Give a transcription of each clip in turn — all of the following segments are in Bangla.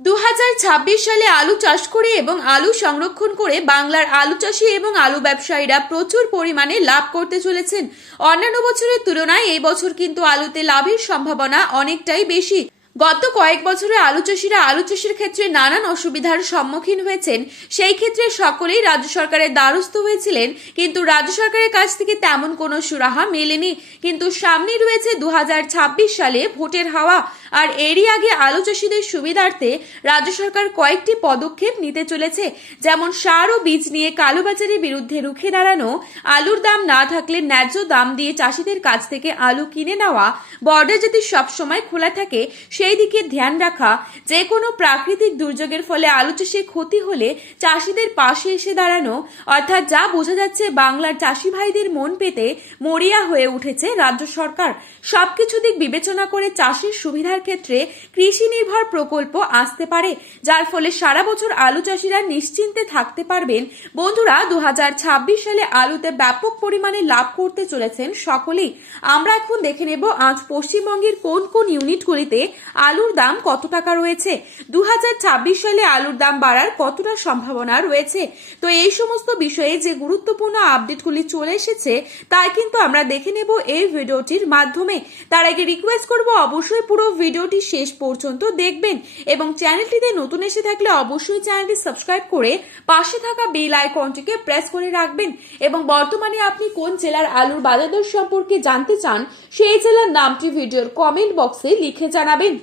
2026 সালে আলু চাষ করে এবং আলু সংরক্ষণ করে বাংলার আলু চাষি এবং আলু ব্যবসায়ীরা প্রচুর পরিমাণে লাভ করতে চলেছেন। অন্যান্য বছরের তুলনায় এই বছর কিন্তু আলুতে লাভের সম্ভাবনা অনেকটাই বেশি। গত কয়েক বছরে আলু চাষিরা আলু চাষের ক্ষেত্রে নানান অসুবিধার সম্মুখীন হয়েছেন। সেই ক্ষেত্রে সকলেই রাজ্য সরকারের দ্বারস্থ হয়েছিলেন, কিন্তু রাজ্য সরকারের কাছ থেকে তেমন কোনো সুরাহা মেলেনি। কিন্তু সামনে রয়েছে 2026 সালে ভোটের হাওয়া, আর এরই আগে আলু চাষিদের সুবিধার্থে রাজ্য সরকার কয়েকটি পদক্ষেপ নিতে চলেছে। যেমন সার ও বীজ নিয়ে কালোবাজারের বিরুদ্ধে রুখে দাঁড়ানো, আলুর দাম না থাকলে ন্যায্য দাম দিয়ে চাষিদের কাছ থেকে আলু কিনে নেওয়া, বর্ডার যদি সবসময় খোলা থাকে সেই দিকে ধ্যান রাখা, যে কোনো প্রাকৃতিক দুর্যোগের ফলে আলু চাষে ক্ষতি হলে চাষিদের পাশে এসে দাঁড়ানো। অর্থাৎ যা বোঝা যাচ্ছে, বাংলার চাষি ভাইদের মন পেতে মরিয়া হয়ে উঠেছে রাজ্য সরকার। সবকিছু দিক বিবেচনা করে চাষের সুবিধার ক্ষেত্রে কৃষি নির্ভর প্রকল্প আসতে পারে, যার ফলে সারা বছর আলু চাষিরা নিশ্চিন্তে থাকতে পারবেন। বন্ধুরা, 2026 সালে আলুতে ব্যাপক পরিমাণে লাভ করতে চলেছেন সকলেই। আমরা এখন দেখে নেব আজ পশ্চিমবঙ্গের কোন কোন ইউনিটগুলিতে আলুর দাম কত টাকা রয়েছে, 2026 সালে আলুর দাম বাড়ার কতটা সম্ভাবনা রয়েছে। তো এই সমস্ত বিষয়ে যে গুরুত্বপূর্ণ আপডেটগুলি চলে এসেছে তাই কিন্তু আমরা দেখে নেব এই ভিডিওটির মাধ্যমে। তার আগে রিকোয়েস্ট করব অবশ্যই পুরো ভিডিওটি শেষ পর্যন্ত দেখবেন, এবং চ্যানেলটিতে নতুন এসে থাকলে অবশ্যই চ্যানেলটি সাবস্ক্রাইব করে পাশে থাকা বেল আইকনটিকে প্রেস করে রাখবেন। এবং বর্তমানে আপনি কোন জেলার আলুর বাজার দর সম্পর্কে জানতে চান সেই জেলার নামটি ভিডিওর কমেন্ট বক্সে লিখে জানাবেন।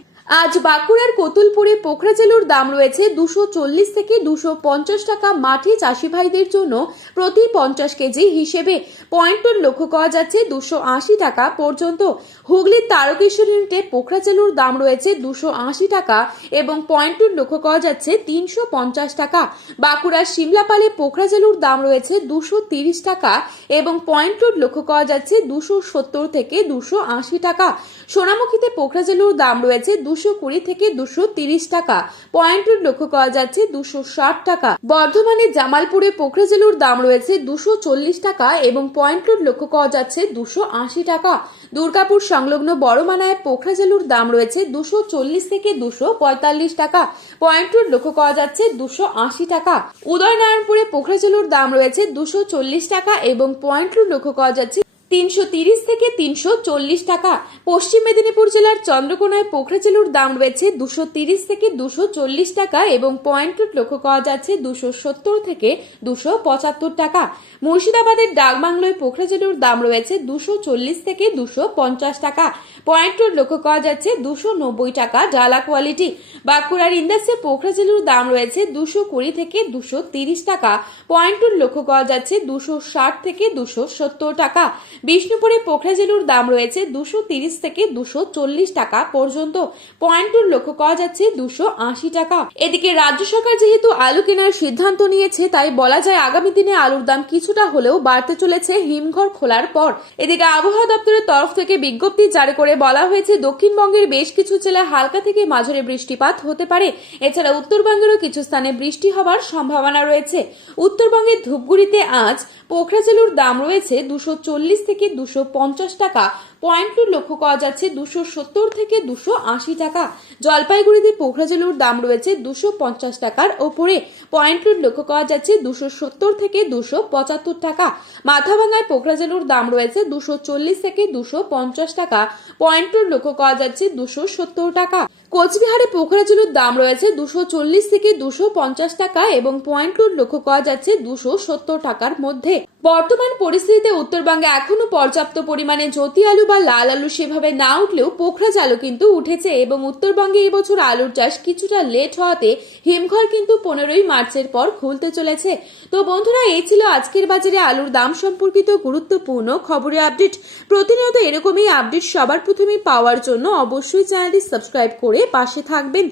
আজ বাঁকুড়ার কতুলপুরে পোখরাজেলুর দাম রয়েছে 240 থেকে 250 টাকা। মাঠে চাষি ভাইদের জন্য প্রতি 50 কেজি হিসেবে পয়েন্টন লক্ষ্য করা যাচ্ছে 280 টাকা পর্যন্ত। হুগলির তারকেশ্বর ইউনিটে পোখরাজেলুর দাম রয়েছে 280 টাকা এবং পয়েন্টন লক্ষ্য করা যাচ্ছে 350 টাকা। বাঁকুড়ার সিমলাপালে পোখরাজেলুর দাম রয়েছে 230 টাকা এবং পয়েন্টন লক্ষ্য করা যাচ্ছে 270 থেকে 280 টাকা। সোনামুখীতে পোখরাজেলুর দাম রয়েছে 220 থেকে 230 টাকা, পয়েন্ট লক্ষ্য করা যাচ্ছে 260 টাকা। বর্ধমানের জামালপুরে পোখরাজেলুর দাম রয়েছে 240 টাকা এবং পয়েন্ট লক্ষ্য করা যাচ্ছে 280 টাকা। দুর্গাপুর সংলগ্ন বড়মানায় পোখরাজেলুর দাম রয়েছে 240 থেকে 245 টাকা, পয়েন্ট লক্ষ্য করা যাচ্ছে 280 টাকা। উদয়নারায়ণপুরে পোখরাজেলুর দাম রয়েছে 240 টাকা এবং পয়েন্ট লক্ষ্য করা যাচ্ছে 330 থেকে 340 টাকা। পশ্চিম মেদিনীপুর জেলার চন্দ্রকোনায় পোখরাজেলুর দাম রয়েছে 230 থেকে 240 টাকা এবং পয়েন্ট লক্ষ্য করা যাচ্ছে 270 থেকে 275 টাকা। মুর্শিদাবাদের ডাকবাংলোয় পোখরাজেলুর দাম রয়েছে 240 থেকে 250 টাকা, পয়েন্ট লক্ষ্য করা যাচ্ছে 290 টাকা ডালা কোয়ালিটি। বাঁকুড়ার ইন্দাসে পোখরাজেলুর দাম রয়েছে 220 থেকে 230 টাকা, পয়েন্ট লক্ষ্য করা যাচ্ছে 260 থেকে 270 টাকা। বিষ্ণুপুরে পোখরাজেলুর দাম রয়েছে 230 থেকে 240 টাকা পর্যন্ত, পয়েন্ট লক্ষ্য করা যাচ্ছে 280 টাকা। এদিকে রাজ্য সরকার যেহেতু আলু কেনার সিদ্ধান্ত নিয়েছে, তাই বলা যায় আগামী দিনে আলুর দাম কিছুটা হলেও বাড়তে চলেছে হিমঘর খোলার পর। এদিকে আবহাওয়া দপ্তরের তরফ থেকে বিজ্ঞপ্তি জারি করে বলা হয়েছে দক্ষিণবঙ্গের বেশ কিছু জেলায় হালকা থেকে মাঝারি বৃষ্টিপাত হতে পারে। এছাড়া উত্তরবঙ্গেরও কিছু স্থানে বৃষ্টি হবার সম্ভাবনা রয়েছে। উত্তরবঙ্গের ধূপগুড়িতে আজ পোখরাজেলুর দাম রয়েছে 240 থেকে 250 টাকা, পয়েন্ট লক্ষ্য করা যাচ্ছে 270 থেকে 280 টাকা। জলপাইগুড়িতে পোখরাজেলুর দাম রয়েছে 250 টাকার ওপরে, পয়েন্ট লক্ষ্য করা যাচ্ছে 270 থেকে 275 টাকা। মাথাভাঙায় পোখরাজেলুর দাম রয়েছে 240 থেকে 250 টাকা, পয়েন্ট লক্ষ্য করা যাচ্ছে 270 টাকা। কোচবিহারে পোখরাজেলুর দাম রয়েছে 240 থেকে 250 টাকা এবং পয়েন্ট লক্ষ্য করা যাচ্ছে 270 টাকার মধ্যে। বর্তমান পরিস্থিতিতে উত্তরবঙ্গে এখনো পর্যাপ্ত পরিমাণে জ্যোতি আলু বা লাল আলু সেভাবে না উঠলেও পোখরাজ আলু কিন্তু উঠেছে, এবং উত্তরবঙ্গে এবছর আলুর চাষ কিছুটা লেট হওয়াতে হিমঘর কিন্তু 15ই মার্চের পর খুলতে চলেছে। তো বন্ধুরা, এই ছিল আজকের বাজারে আলুর দাম সম্পর্কিত গুরুত্বপূর্ণ খবরের আপডেট। প্রতিনিয়ত এরকমই আপডেট সবার প্রথমে পাওয়ার জন্য অবশ্যই চ্যানেলটি সাবস্ক্রাইব করে পাশে থাকবেন।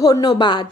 ধন্যবাদ।